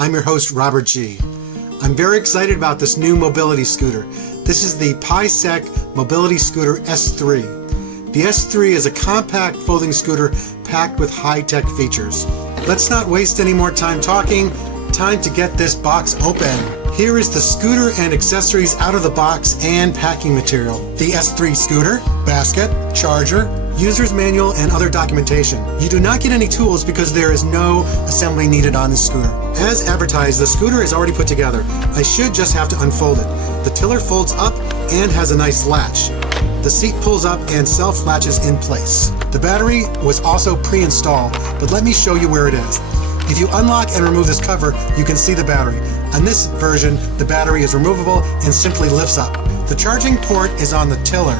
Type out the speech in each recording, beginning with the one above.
I'm your host, Robert G. I'm very excited about this new mobility scooter. This is the Paiseec Mobility Scooter S3. The S3 is a compact folding scooter packed with high-tech features. Let's not waste any more time talking. Time to get this box open. Here is the scooter and accessories out of the box and packing material. The S3 scooter, basket, charger, user's manual, and other documentation. You do not get any tools because there is no assembly needed on this scooter. As advertised, the scooter is already put together. I should just have to unfold it. The tiller folds up and has a nice latch. The seat pulls up and self-latches in place. The battery was also pre-installed, but let me show you where it is. If you unlock and remove this cover, you can see the battery. On this version, the battery is removable and simply lifts up. The charging port is on the tiller.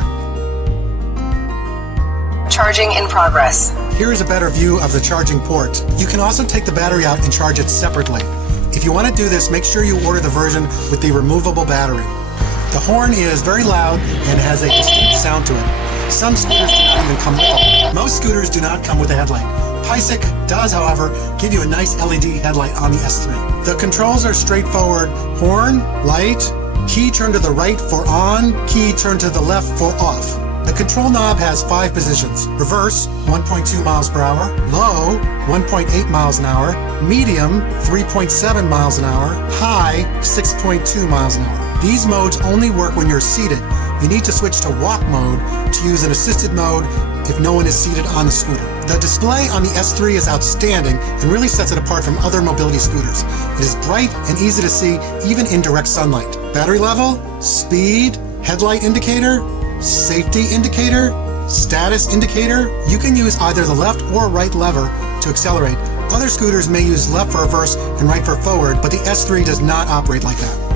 Charging in progress. Here is a better view of the charging port. You can also take the battery out and charge it separately. If you want to do this, make sure you order the version with the removable battery. The horn is very loud and has a distinct sound to it. Some scooters do not even come with them. Most scooters do not come with a headlight. Paiseec does, however, give you a nice LED headlight on the S3. The controls are straightforward. Horn, light, key turn to the right for on, key turn to the left for off. The control knob has 5 positions. Reverse, 1.2 miles per hour. Low, 1.8 miles an hour. Medium, 3.7 miles an hour. High, 6.2 miles an hour. These modes only work when you're seated. You need to switch to walk mode to use an assisted mode if no one is seated on the scooter. The display on the S3 is outstanding and really sets it apart from other mobility scooters. It is bright and easy to see even in direct sunlight. Battery level, speed, headlight indicator, safety indicator, status indicator. You can use either the left or right lever to accelerate. Other scooters may use left for reverse and right for forward, but the S3 does not operate like that.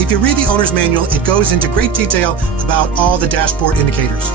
If you read the owner's manual, it goes into great detail about all the dashboard indicators.